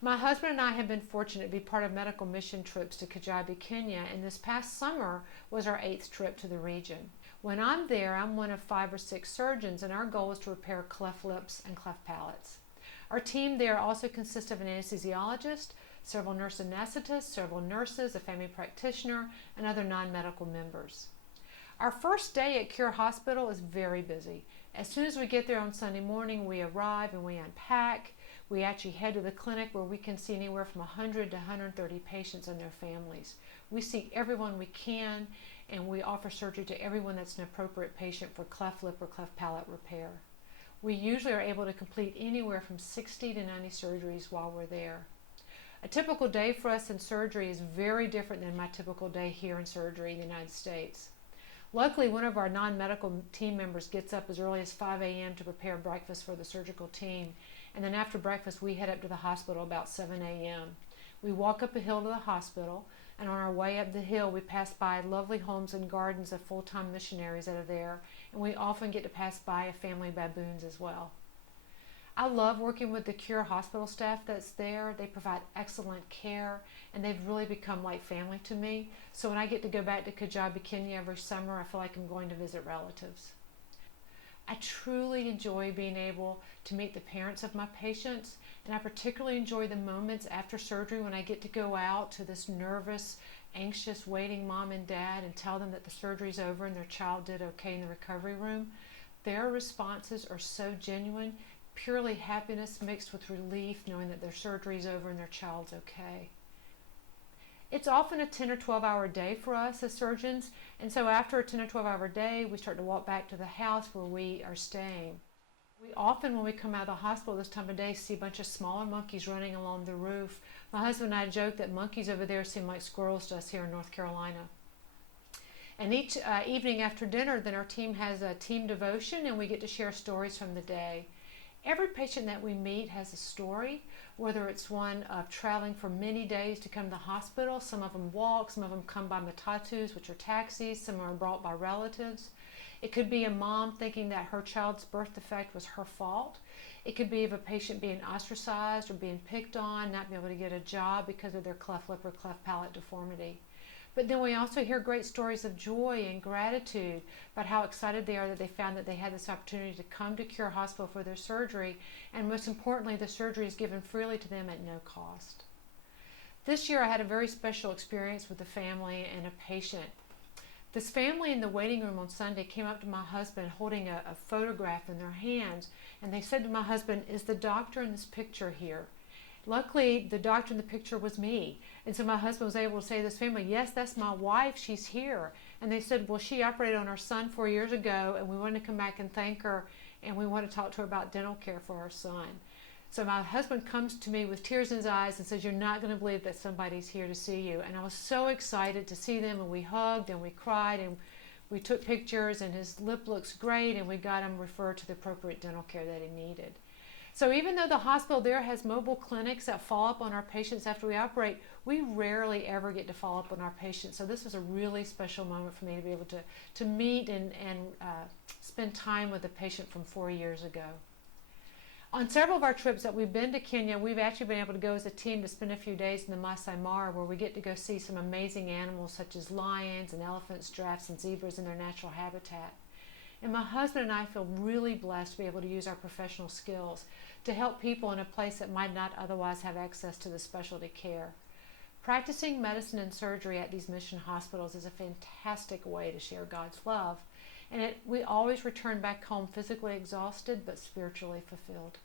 My husband and I have been fortunate to be part of medical mission trips to Kajabi, Kenya, and this past summer was our 8th trip to the region. When I'm there, I'm one of 5 or 6 surgeons, and our goal is to repair cleft lips and cleft palates. Our team there also consists of an anesthesiologist, several nurse anesthetists, several nurses, a family practitioner, and other non-medical members. Our first day at Cure Hospital is very busy. As soon as we get there on Sunday morning, we arrive and we unpack. We actually head to the clinic where we can see anywhere from 100 to 130 patients and their families. We see everyone we can, and we offer surgery to everyone that's an appropriate patient for cleft lip or cleft palate repair. We usually are able to complete anywhere from 60 to 90 surgeries while we're there. A typical day for us in surgery is very different than my typical day here in surgery in the United States. Luckily, one of our non-medical team members gets up as early as 5 a.m. to prepare breakfast for the surgical team, and then after breakfast we head up to the hospital about 7 a.m. We walk up a hill to the hospital, and on our way up the hill we pass by lovely homes and gardens of full-time missionaries that are there, and we often get to pass by a family of baboons as well. I love working with the Cure Hospital staff that's there. They provide excellent care, and they've really become like family to me. So when I get to go back to Kajabi, Kenya every summer, I feel like I'm going to visit relatives. I truly enjoy being able to meet the parents of my patients, and I particularly enjoy the moments after surgery when I get to go out to this nervous, anxious, waiting mom and dad and tell them that the surgery's over and their child did okay in the recovery room. Their responses are so genuine, purely happiness mixed with relief knowing that their surgery's over and their child's okay. It's often a 10 or 12 hour day for us as surgeons, and so after a 10 or 12 hour day we start to walk back to the house where we are staying. We often, when we come out of the hospital this time of day, see a bunch of smaller monkeys running along the roof. My husband and I joke that monkeys over there seem like squirrels to us here in North Carolina. And each evening after dinner, then our team has a team devotion and we get to share stories from the day. Every patient that we meet has a story, whether it's one of traveling for many days to come to the hospital. Some of them walk, some of them come by matatus, which are taxis, some are brought by relatives. It could be a mom thinking that her child's birth defect was her fault. It could be of a patient being ostracized or being picked on, not being able to get a job because of their cleft lip or cleft palate deformity. But then we also hear great stories of joy and gratitude about how excited they are that they found that they had this opportunity to come to Cure Hospital for their surgery, and most importantly, the surgery is given freely to them at no cost. This year I had a very special experience with a family and a patient. This family in the waiting room on Sunday came up to my husband holding a photograph in their hands, and they said to my husband, "Is the doctor in this picture here?" Luckily, the doctor in the picture was me. And so my husband was able to say to this family, "Yes, that's my wife, she's here." And they said, "Well, she operated on our son 4 years ago, and we want to come back and thank her, and we want to talk to her about dental care for our son." So my husband comes to me with tears in his eyes and says, "You're not going to believe that somebody's here to see you." And I was so excited to see them, and we hugged and we cried and we took pictures, and his lip looks great, and we got him referred to the appropriate dental care that he needed. So even though the hospital there has mobile clinics that follow up on our patients after we operate, we rarely ever get to follow up on our patients. So this was a really special moment for me to be able to meet and spend time with a patient from 4 years ago. On several of our trips that we've been to Kenya, we've actually been able to go as a team to spend a few days in the Masai Mara, where we get to go see some amazing animals such as lions and elephants, giraffes, and zebras in their natural habitat. And my husband and I feel really blessed to be able to use our professional skills to help people in a place that might not otherwise have access to the specialty care. Practicing medicine and surgery at these mission hospitals is a fantastic way to share God's love, and we always return back home physically exhausted but spiritually fulfilled.